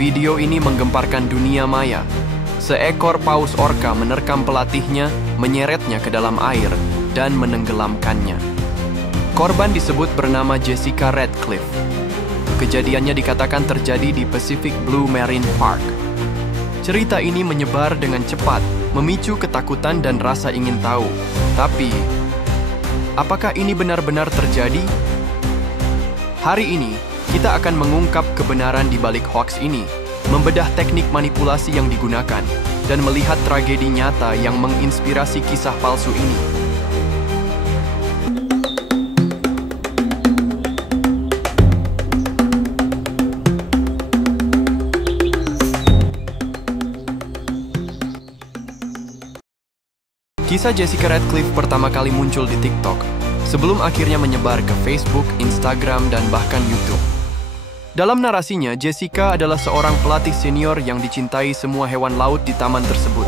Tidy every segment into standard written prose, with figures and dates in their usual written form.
Video ini menggemparkan dunia maya. Seekor paus orca menerkam pelatihnya, menyeretnya ke dalam air, dan menenggelamkannya. Korban disebut bernama Jessica Ratcliffe. Kejadiannya dikatakan terjadi di Pacific Blue Marine Park. Cerita ini menyebar dengan cepat, memicu ketakutan dan rasa ingin tahu. Tapi, apakah ini benar-benar terjadi? Hari ini, kita akan mengungkap kebenaran di balik hoaks ini, membedah teknik manipulasi yang digunakan, dan melihat tragedi nyata yang menginspirasi kisah palsu ini. Kisah Jessica Ratcliffe pertama kali muncul di TikTok, sebelum akhirnya menyebar ke Facebook, Instagram, dan bahkan YouTube. Dalam narasinya, Jessica adalah seorang pelatih senior yang dicintai semua hewan laut di taman tersebut.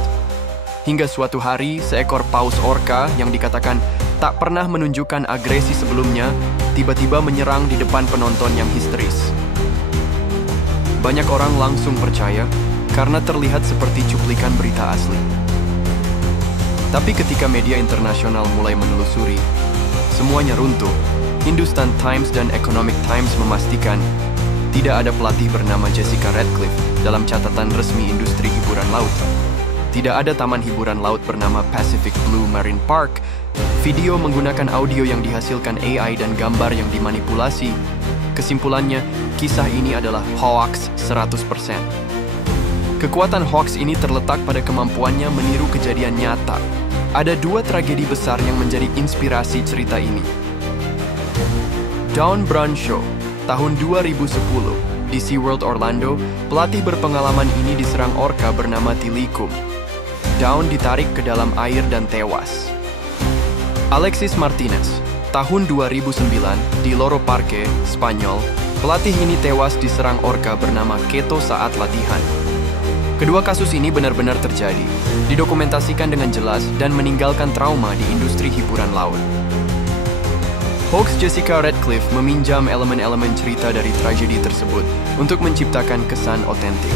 Hingga suatu hari, seekor paus orca yang dikatakan tak pernah menunjukkan agresi sebelumnya, tiba-tiba menyerang di depan penonton yang histeris. Banyak orang langsung percaya karena terlihat seperti cuplikan berita asli. Tapi ketika media internasional mulai menelusuri, semuanya runtuh. Hindustan Times dan Economic Times memastikan tidak ada pelatih bernama Jessica Ratcliffe dalam catatan resmi industri hiburan laut. Tidak ada taman hiburan laut bernama Pacific Blue Marine Park. Video menggunakan audio yang dihasilkan AI dan gambar yang dimanipulasi. Kesimpulannya, kisah ini adalah hoax 100%. Kekuatan hoax ini terletak pada kemampuannya meniru kejadian nyata. Ada dua tragedi besar yang menjadi inspirasi cerita ini. Dawn Brunshaw, tahun 2010, di SeaWorld Orlando, pelatih berpengalaman ini diserang orca bernama Tilikum. Dawn ditarik ke dalam air dan tewas. Alexis Martinez, tahun 2009, di Loro Parque, Spanyol, pelatih ini tewas diserang orca bernama Keto saat latihan. Kedua kasus ini benar-benar terjadi, didokumentasikan dengan jelas dan meninggalkan trauma di industri hiburan laut. Hoax Jessica Ratcliffe meminjam elemen-elemen cerita dari tragedi tersebut untuk menciptakan kesan otentik.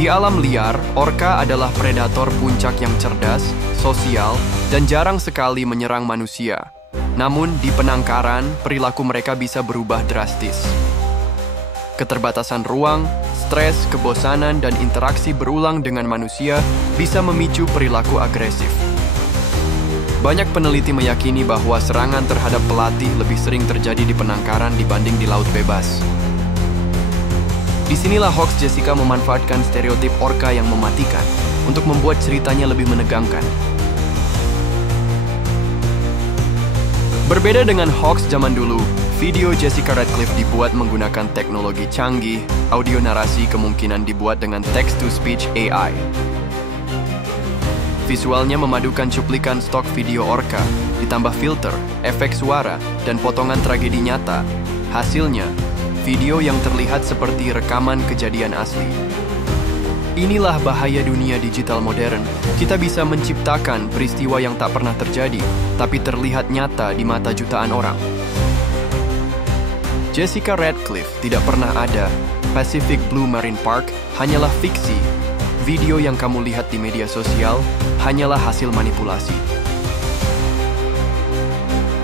Di alam liar, orca adalah predator puncak yang cerdas, sosial, dan jarang sekali menyerang manusia. Namun, di penangkaran, perilaku mereka bisa berubah drastis. Keterbatasan ruang, stres, kebosanan, dan interaksi berulang dengan manusia bisa memicu perilaku agresif. Banyak peneliti meyakini bahwa serangan terhadap pelatih lebih sering terjadi di penangkaran dibanding di laut bebas. Disinilah hoax Jessica memanfaatkan stereotip orca yang mematikan untuk membuat ceritanya lebih menegangkan. Berbeda dengan hoax zaman dulu, video Jessica Ratcliffe dibuat menggunakan teknologi canggih, audio narasi kemungkinan dibuat dengan text-to-speech AI. Visualnya memadukan cuplikan stok video orca, ditambah filter, efek suara, dan potongan tragedi nyata. Hasilnya, video yang terlihat seperti rekaman kejadian asli. Inilah bahaya dunia digital modern. Kita bisa menciptakan peristiwa yang tak pernah terjadi, tapi terlihat nyata di mata jutaan orang. Jessica Ratcliffe tidak pernah ada. Pacific Blue Marine Park hanyalah fiksi. Video yang kamu lihat di media sosial hanyalah hasil manipulasi.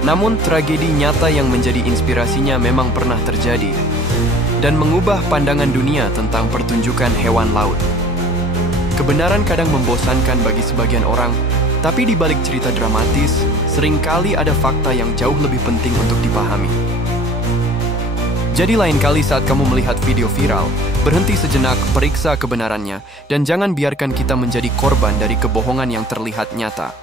Namun, tragedi nyata yang menjadi inspirasinya memang pernah terjadi dan mengubah pandangan dunia tentang pertunjukan hewan laut. Kebenaran kadang membosankan bagi sebagian orang, tapi di balik cerita dramatis, seringkali ada fakta yang jauh lebih penting untuk dipahami. Jadi lain kali saat kamu melihat video viral, berhenti sejenak, periksa kebenarannya, dan jangan biarkan kita menjadi korban dari kebohongan yang terlihat nyata.